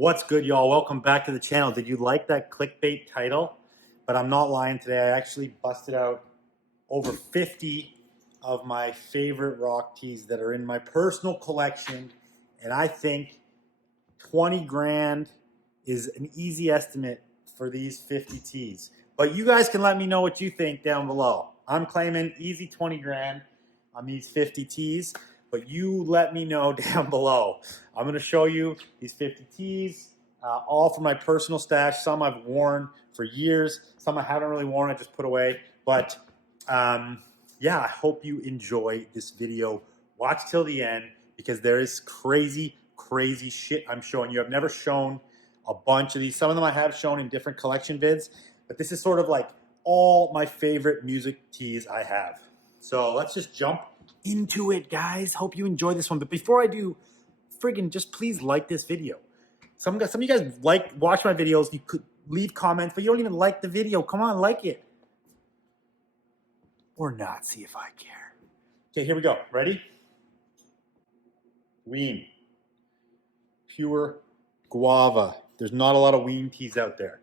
What's good, y'all? Welcome back to the channel. Did you like that clickbait title? But I'm not lying today. I actually busted out over 50 of my favorite rock tees that are in my personal collection. And I think 20 grand is an easy estimate for these 50 tees. But you guys can let me know what you think down below. I'm claiming easy 20 grand on these 50 tees. But you let me know down below. I'm going to show you these 50 tees, all from my personal stash. Some I've worn for years. Some I haven't really worn. I just put away. But yeah, I hope you enjoy this video. Watch till the end because there is crazy, crazy shit I'm showing you. I've never shown a bunch of these. Some of them I have shown in different collection vids. But this is sort of like all my favorite music tees I have. So let's just jump into it, guys. Hope you enjoy this one. But before I do, friggin' just please like this video. Some of you guys watch my videos. You could leave comments, but you don't even like the video. Come on, like it. Or not, see if I care. Okay, here we go. Ready? Ween. Pure guava. There's not a lot of Ween teas out there.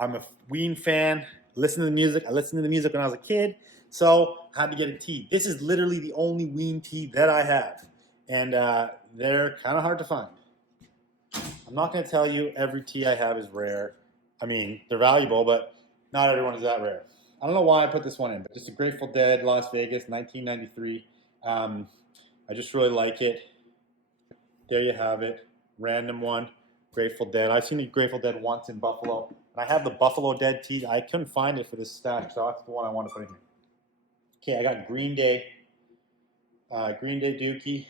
I'm a Ween fan. Listen to the music. I listened to the music when I was a kid. So I had to get a tee. This is literally the only Ween tee that I have. And they're kind of hard to find. I'm not going to tell you every tee I have is rare. I mean, they're valuable, but not everyone is that rare. I don't know why I put this one in, but just a Grateful Dead, Las Vegas, 1993. I just really like it. There you have it. Random one. Grateful Dead. I've seen the Grateful Dead once in Buffalo. And I have the Buffalo Dead tee. I couldn't find it for this stash, so that's the one I want to put in here. Okay, I got Green Day. Green Day Dookie.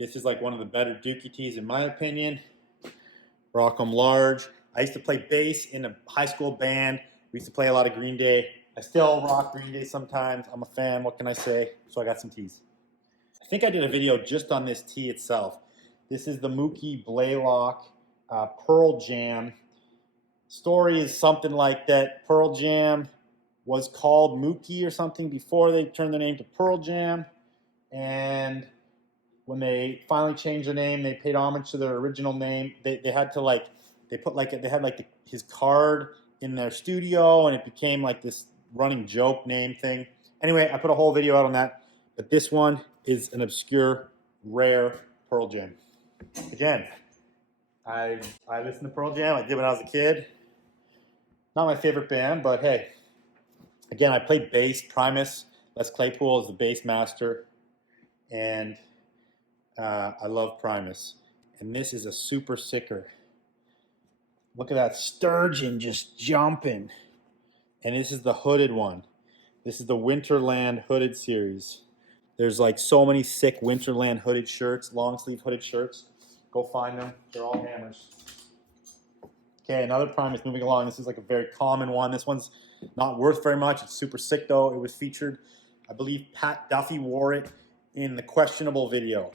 This is like one of the better Dookie tees in my opinion. Rock 'em large. I used to play bass in a high school band. We used to play a lot of Green Day. I still rock Green Day sometimes. I'm a fan, what can I say? So I got some tees. I think I did a video just on this tee itself. This is the Mookie Blaylock Pearl Jam. Story is something like that. Pearl Jam was called Mookie or something before they turned their name to Pearl Jam. And when they finally changed the name, they paid homage to their original name. They had to they had his card in their studio, and it became like this running joke name thing. Anyway, I put a whole video out on that. But this one is an obscure, rare Pearl Jam. Again, I listened to Pearl Jam. I did when I was a kid. Not my favorite band, but hey. Again, I played bass. Primus, Les Claypool is the bass master. And I love Primus. And this is a super sicker. Look at that sturgeon just jumping. And this is the hooded one. This is the Winterland hooded series. There's like so many sick Winterland hooded shirts, long sleeve hooded shirts. Go find them. They're all hammers. Okay, another Primus moving along. This is like a very common one. This one's not worth very much. It's super sick though. It was featured, I believe Pat Duffy wore it in the Questionable video.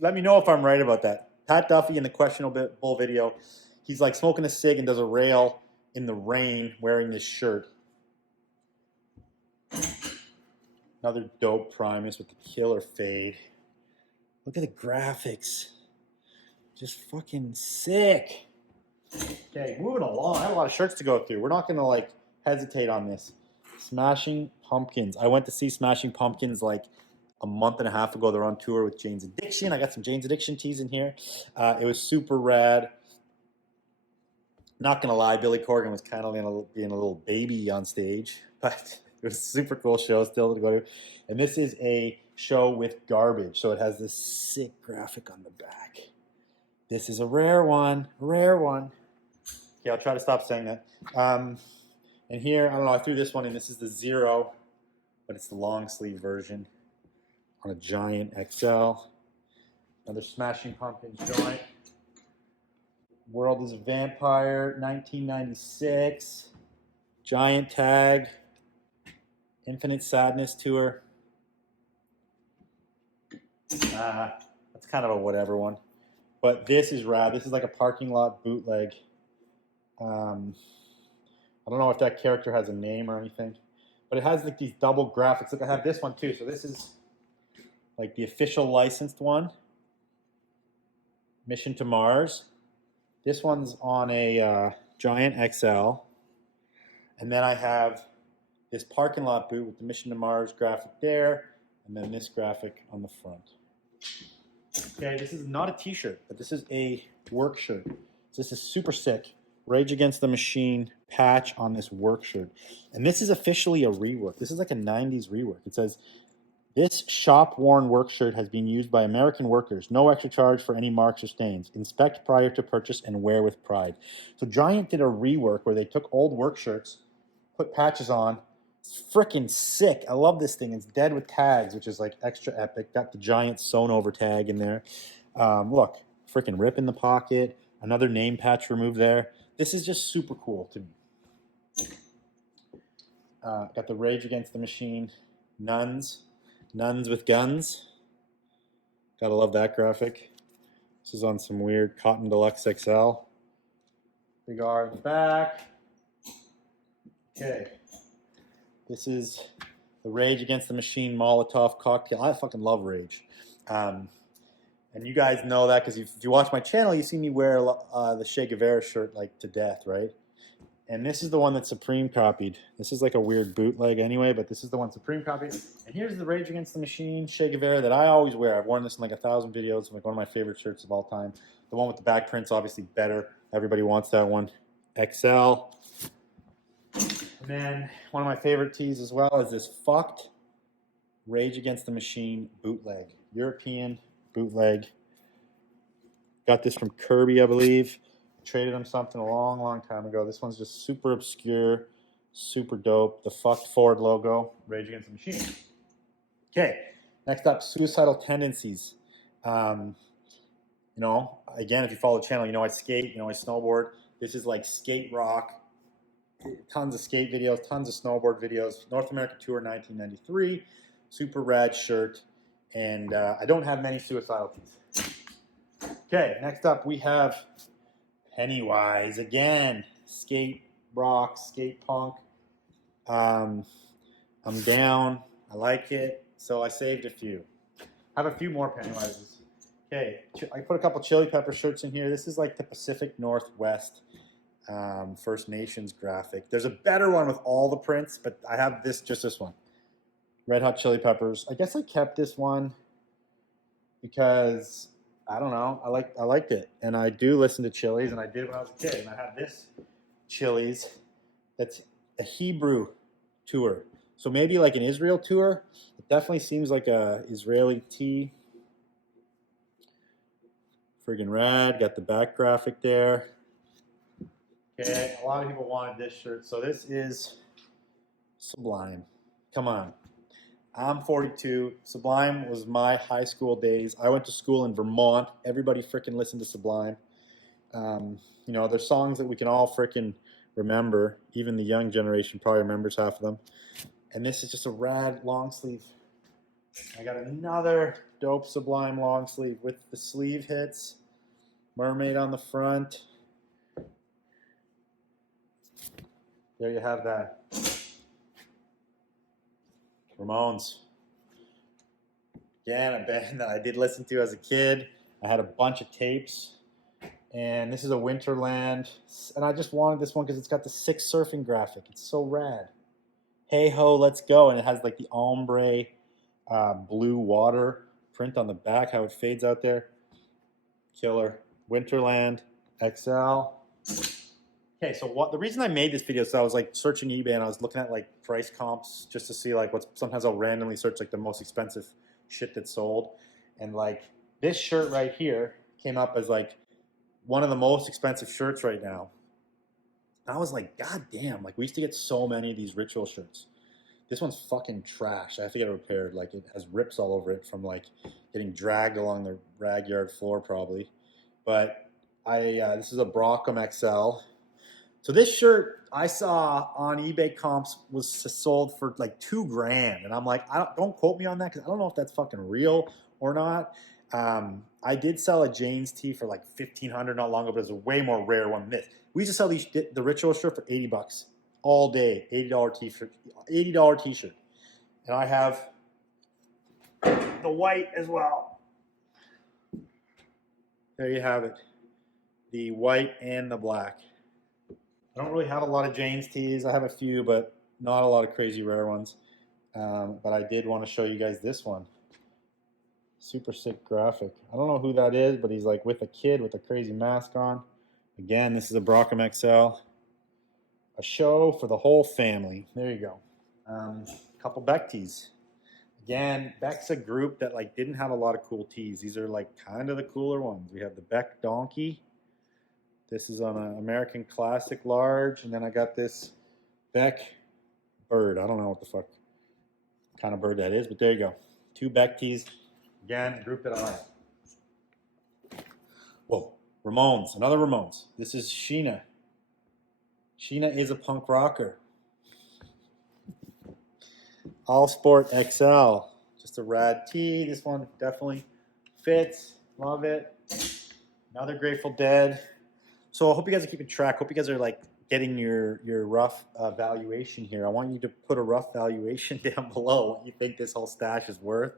Let me know if I'm right about that. Pat Duffy in the Questionable video, he's like smoking a cig and does a rail in the rain wearing this shirt. Another dope Primus with the killer fade. Look at the graphics. Just fucking sick. Okay, moving along. I have a lot of shirts to go through. We're not going to like hesitate on this. Smashing Pumpkins. I went to see Smashing Pumpkins like a month and a half ago. They're on tour with Jane's Addiction. I got some Jane's Addiction tees in here. It was super rad. Not going to lie, Billy Corgan was kind of being a little baby on stage, but it was a super cool show still to go to. And this is a show with Garbage, so it has this sick graphic on the back. This is a rare one, Okay, I'll try to stop saying that. And here, I don't know, I threw this one in. This is the Zero, but it's the long sleeve version on a giant XL. Another Smashing Pumpkins joint. World is a Vampire, 1996. Giant tag. Infinite Sadness tour. That's kind of a whatever one. But this is rad. This is like a parking lot bootleg. I don't know if that character has a name or anything. But it has like these double graphics. Look, I have this one too. So this is like the official licensed one. Mission to Mars. This one's on a Giant XL. And then I have this parking lot boot with the Mission to Mars graphic there, and then this graphic on the front. Okay, this is not a t-shirt, but this is a work shirt. This is super sick. Rage Against the Machine patch on this work shirt. And this is officially a rework. This is like a 90s rework. It says, this shop-worn work shirt has been used by American workers. No extra charge for any marks or stains. Inspect prior to purchase and wear with pride. So Giant did a rework where they took old work shirts, put patches on. It's freaking sick. I love this thing. It's dead with tags, which is like extra epic. Got the Giant sewn over tag in there. Look, freaking rip in the pocket. Another name patch removed there. This is just super cool to me. Got the Rage Against the Machine nuns with guns. Gotta love that graphic. This is on some weird Cotton Deluxe XL. Big R in the back. Okay. This is the Rage Against the Machine Molotov cocktail. I fucking love Rage. And you guys know that because if you watch my channel, you see me wear the Che Guevara shirt like to death, right? And this is the one that Supreme copied. This is like a weird bootleg anyway, but this is the one Supreme copied. And here's the Rage Against the Machine Che Guevara that I always wear. I've worn this in like 1,000 videos. It's like one of my favorite shirts of all time. The one with the back print's obviously better. Everybody wants that one. XL. And then one of my favorite tees as well is this fucked Rage Against the Machine bootleg. European bootleg. Got this from Kirby, I believe. Traded him something a long time ago. This one's just super obscure, super dope. The fucked Ford logo, Rage Against the Machine. Okay, next up, Suicidal Tendencies. You know, again, if you follow the channel, you know I skate, you know I snowboard. This is like skate rock. Tons of skate videos, tons of snowboard videos. North America Tour 1993. Super rad shirt. And I don't have many suicidal tees. Okay, next up we have Pennywise again. Skate rock, skate punk. I'm down. I like it. So I saved a few. I have a few more Pennywises. Okay, I put a couple Chili Pepper shirts in here. This is like the Pacific Northwest First Nations graphic. There's a better one with all the prints, but I have just this one. Red Hot Chili Peppers. I guess I kept this one because I don't know. I liked it, and I do listen to Chili's, and I did when I was a kid. And I have this Chili's that's a Hebrew tour, so maybe like an Israel tour. It definitely seems like a Israeli tee. Friggin' rad. Got the back graphic there. Okay, a lot of people wanted this shirt, so this is Sublime. Come on. I'm 42. Sublime was my high school days. I went to school in Vermont. Everybody freaking listened to Sublime. You know, there's songs that we can all freaking remember. Even the young generation probably remembers half of them. And this is just a rad long sleeve. I got another dope Sublime long sleeve with the sleeve hits. Mermaid on the front. There you have that. Ramones. Again, a band that I did listen to as a kid. I had a bunch of tapes. And this is a Winterland. And I just wanted this one because it's got the sick surfing graphic. It's so rad. Hey ho, let's go. And it has like the ombre blue water print on the back, how it fades out there. Killer. Winterland XL. Okay, so the reason I made this video is I was like searching eBay and I was looking at like price comps just to see like sometimes I'll randomly search like the most expensive shit that's sold. And like this shirt right here came up as like one of the most expensive shirts right now. And I was like, God damn, like we used to get so many of these Ritual shirts. This one's fucking trash. I have to get it repaired. Like it has rips all over it from like getting dragged along the rag yard floor probably. But this is a Brockham XL. So this shirt I saw on eBay comps was sold for like $2,000, and I'm like, don't quote me on that because I don't know if that's fucking real or not. I did sell a Jane's tee for like $1,500 not long ago, but it's a way more rare one than this. We used to sell the Ritual shirt for $80 all day, $80 t-shirt, $80 t-shirt, and I have the white as well. there you have it. The white and the black. I don't really have a lot of Jane's tees. I have a few, but not a lot of crazy rare ones. But I did want to show you guys this one. Super sick graphic. I don't know who that is, but he's like with a kid with a crazy mask on. Again, this is a Brockham XL. A show for the whole family. There you go. Couple Beck tees. Again, Beck's a group that like didn't have a lot of cool tees. These are like kind of the cooler ones. We have the Beck Donkey. This is on an American Classic large, and then I got this Beck Bird. I don't know what the fuck kind of bird that is, but there you go. 2 Beck tees. Again, a group that I like. Whoa, Ramones, another Ramones. This is Sheena. Sheena is a punk rocker. All Sport XL. Just a rad tee. This one definitely fits. Love it. Another Grateful Dead. So I hope you guys are keeping track. Hope you guys are like getting your rough valuation here. I want you to put a rough valuation down below what you think this whole stash is worth.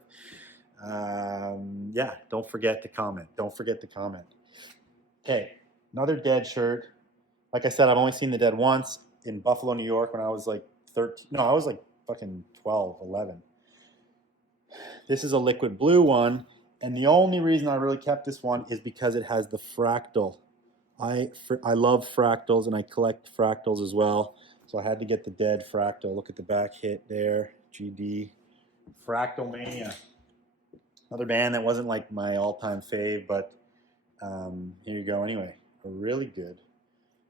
Yeah, don't forget to comment. Don't forget to comment. Okay, another Dead shirt. Like I said, I've only seen the Dead once in Buffalo, New York when I was like 13. No, I was like fucking 12, 11. This is a liquid blue one. And the only reason I really kept this one is because it has the fractal. I love fractals and I collect fractals as well. So I had to get the Dead fractal. Look at the back hit there. GD. Fractal Mania. Another band that wasn't like my all-time fave, but here you go anyway. A really good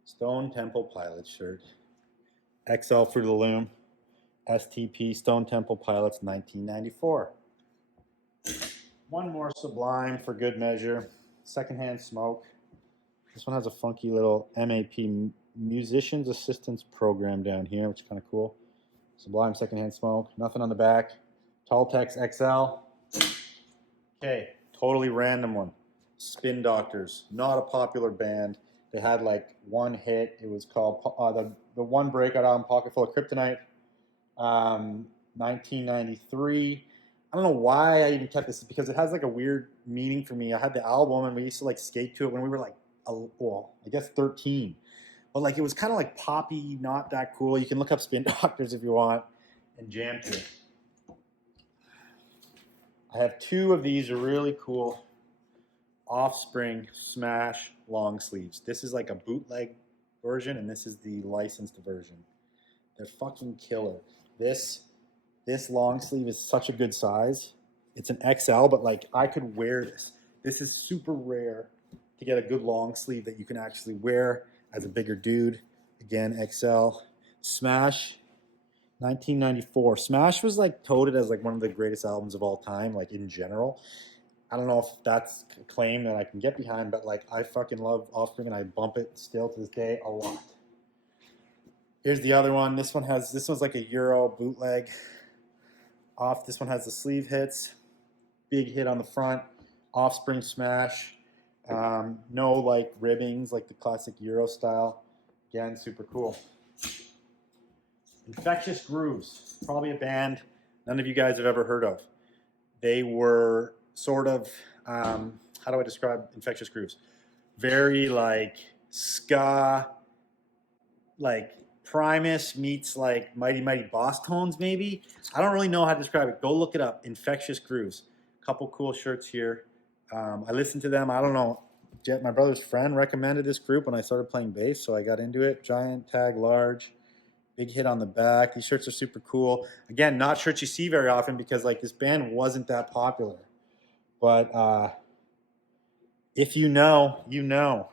Stone Temple Pilots shirt. XL Fruit of the Loom. STP Stone Temple Pilots 1994. One more Sublime for good measure. Secondhand Smoke. This one has a funky little MAP, Musicians Assistance Program down here, which is kind of cool. Sublime Secondhand Smoke. Nothing on the back. Talltex XL. Okay, totally random one. Spin Doctors. Not a popular band. They had like one hit. It was called the one breakout album, Pocket Full of Kryptonite. 1993. I don't know why I even kept this, because it has like a weird meaning for me. I had the album and we used to like skate to it when we were like, well, I guess 13. But like it was kind of like poppy, not that cool. You can look up Spin Doctors if you want and jam to it. I have 2 of these are really cool Offspring Smash long sleeves. This is like a bootleg version and this is the licensed version. They're fucking killer. This long sleeve is such a good size. It's an XL, but like I could wear this. This is super rare to get a good long sleeve that you can actually wear as a bigger dude. Again, XL. Smash, 1994. Smash was like touted as like one of the greatest albums of all time, like in general. I don't know if that's a claim that I can get behind, but like I fucking love Offspring and I bump it still to this day a lot. Here's the other one. This one's like a Euro bootleg. This one has the sleeve hits. Big hit on the front. Offspring Smash. No like ribbings like the classic Euro style. Again, super cool. Infectious Grooves. Probably a band none of you guys have ever heard of. They were sort of, how do I describe Infectious Grooves? Very like ska, like Primus meets like Mighty Mighty Boss Tones maybe. I don't really know how to describe it. Go look it up. Infectious Grooves. Couple cool shirts here. I listened to them. I don't know. My brother's friend recommended this group when I started playing bass, so I got into it. Giant tag, large, big hit on the back. These shirts are super cool. Again, not shirts you see very often because like this band wasn't that popular. But if you know, you know.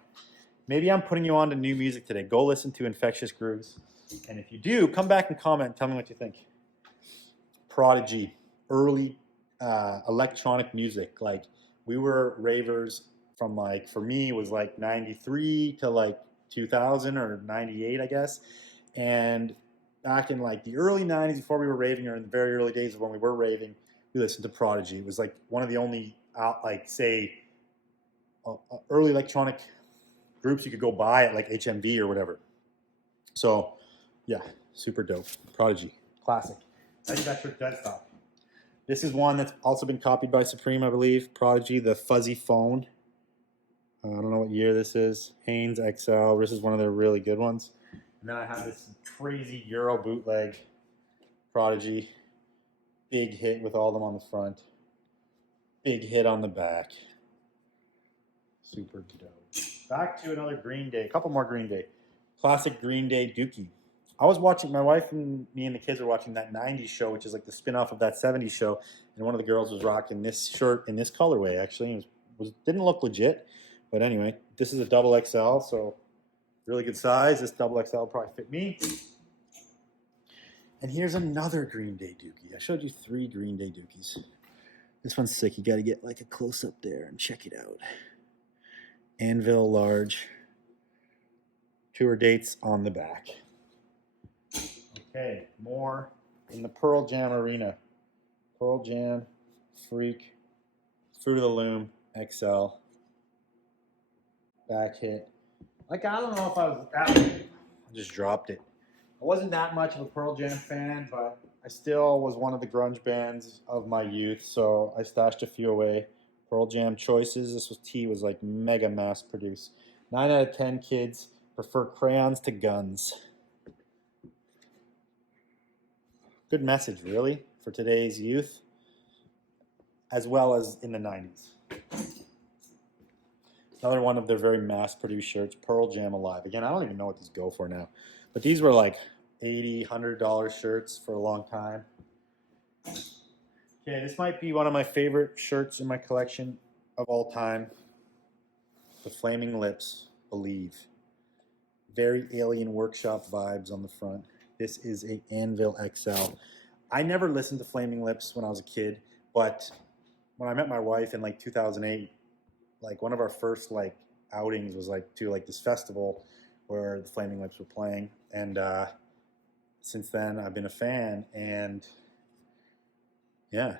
Maybe I'm putting you on to new music today. Go listen to Infectious Grooves. And if you do, come back and comment and tell me what you think. Prodigy, early electronic music. Like we were ravers from like, for me, it was like 93 to like 2000 or 98, I guess. And back in like the early 90s, before we were raving, or in the very early days of when we were raving, we listened to Prodigy. It was like one of the only, like say, early electronic groups you could go buy at like HMV or whatever. So, yeah, super dope. Prodigy, classic. Manufactured dead stock. This is one that's also been copied by Supreme, I believe. Prodigy, the Fuzzy Phone. what year this is. Hanes XL. This is one of their really good ones. And then I have this crazy Euro bootleg Prodigy. Big hit with all of them on the front. Big hit on the back. Super dope. Back to another Green Day. A couple more Green Day. Classic Green Day Dookie. I was watching, my wife and me and the kids were watching that 90s show, which is like the spin-off of that 70s show. And one of the girls was rocking this shirt in this colorway, actually. It didn't look legit. But anyway, this is a double XL, so really good size. This double XL will probably fit me. And here's another Green Day Dookie. I showed you 3 Green Day Dookies. This one's sick. You got to get like a close-up there and check it out. Anvil large. Tour dates on the back. Okay, more in the Pearl Jam arena. Pearl Jam, Freak, Fruit of the Loom, XL. Back hit. Like, I don't know if I was that. I just dropped it. I wasn't that much of a Pearl Jam fan, but I still was one of the grunge bands of my youth, so I stashed a few away. Pearl Jam choices. This was like mega mass produced. 9 out of 10 kids prefer crayons to guns. Good message, really, for today's youth, as well as in the 90s. Another one of their very mass-produced shirts, Pearl Jam Alive. Again, I don't even know what these go for now, but these were like $80, $100 shirts for a long time. Okay, this might be one of my favorite shirts in my collection of all time. The Flaming Lips, Believe. Very Alien Workshop vibes on the front. This is a Anvil XL. I never listened to Flaming Lips when I was a kid, but when I met my wife in like 2008, like one of our first like outings was like to like this festival where the Flaming Lips were playing, and since then I've been a fan. And yeah,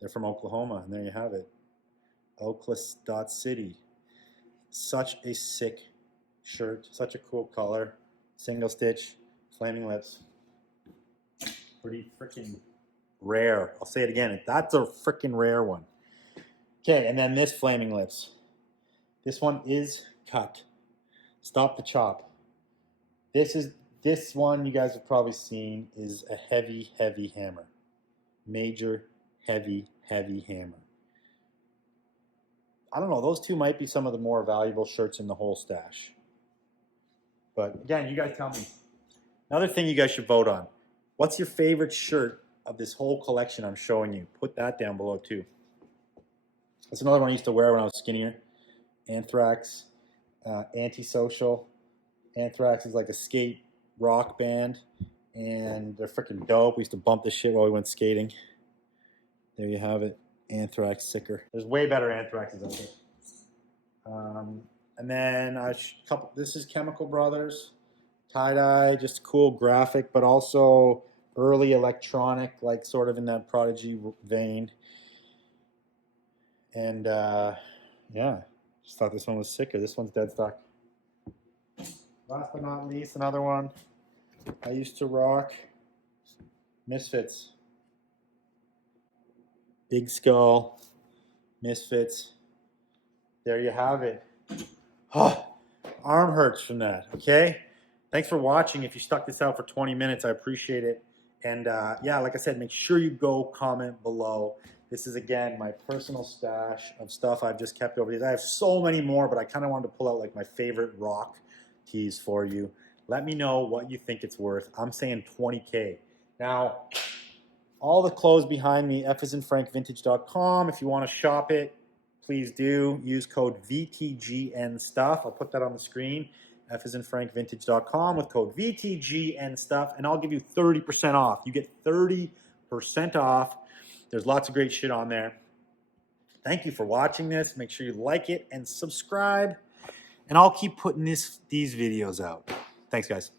they're from Oklahoma, and there you have it, Oklahoma.City. Such a sick shirt, such a cool color, single stitch, Flaming Lips. Pretty freaking rare. I'll say it again. That's a freaking rare one. Okay, and then this Flaming Lips. This one is cut. Stop the chop. This one you guys have probably seen is a heavy, heavy hammer. Major, heavy, heavy hammer. I don't know. Those two might be some of the more valuable shirts in the whole stash. But again, you guys tell me. Another thing you guys should vote on. What's your favorite shirt of this whole collection I'm showing you? Put that down below too. That's another one I used to wear when I was skinnier. Anthrax, Antisocial. Anthrax is like a skate rock band, and they're freaking dope. We used to bump this shit while we went skating. There you have it. Anthrax sticker. There's way better Anthraxes out there. And then this is Chemical Brothers. Tie-dye, just cool graphic, but also early electronic, like sort of in that Prodigy vein. And yeah, just thought this one was sicker. This one's dead stock. Last but not least, another one I used to rock. Misfits. Big Skull, Misfits. There you have it. Oh, arm hurts from that, okay? Thanks for watching. If you stuck this out for 20 minutes, I appreciate it. And yeah, like I said, make sure you go comment below. This is, again, my personal stash of stuff I've just kept over these. I have so many more, but I kind of wanted to pull out like my favorite rock tees for you. Let me know what you think it's worth. I'm saying 20K. Now, all the clothes behind me, FisandFrankVintage.com. If you want to shop it, please do. Use code VTGNStuff. I'll put that on the screen. FisandFrankVintage.com with code VTGNStuff, and I'll give you 30% off. You get 30% off. There's lots of great shit on there. Thank you for watching this. Make sure you like it and subscribe, and I'll keep putting these videos out. Thanks, guys.